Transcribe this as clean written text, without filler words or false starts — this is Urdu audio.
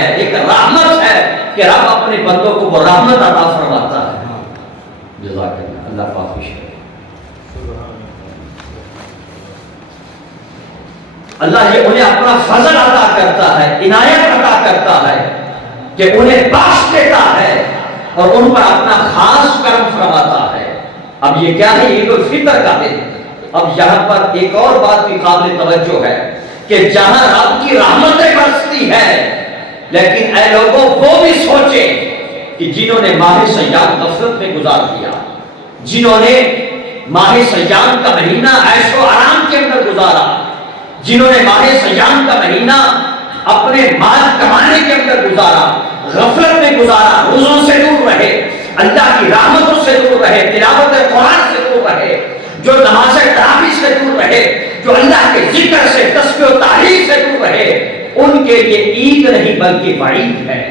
ہے، ایک رحمت ہے کہ رب اپنے بندوں کو وہ رحمت عطا فرماتا ہے۔ جزاک اللہ، اللہ پاک خوش ہے۔ اللہ یہ انہیں اپنا فضل عطا کرتا ہے، عنایت عطا کرتا ہے کہ انہیں بخش دیتا ہے اور ان پر اپنا خاص کرم فرماتا ہے۔ اب یہ کیا ہے؟ عید الفطر کا دن۔ اب یہاں پر ایک اور بات بھی قابل توجہ ہے کہ جہاں رب کی رحمتیں برستی ہے، لیکن اے لوگوں وہ بھی سوچیں کہ جنہوں نے ماہ سیام غفلت میں گزار دیا، جنہوں نے ماہ سیام کا مہینہ عیش و آرام کے اندر گزارا، جنہوں نے ماہ سیام کا مہینہ اپنے مال کمانے کے اندر گزارا، غفلت میں گزارا، روزوں سے دور رہے، اللہ کی رحمتوں سے دور رہے، تلاوت قرآن سے دور رہے، جو نماز تراویح سے دور رہے، جو اللہ کے ذکر سے، تسبیح و تحلیل سے دور رہے، ان کے لیے عید نہیں بلکہ وعید ہے۔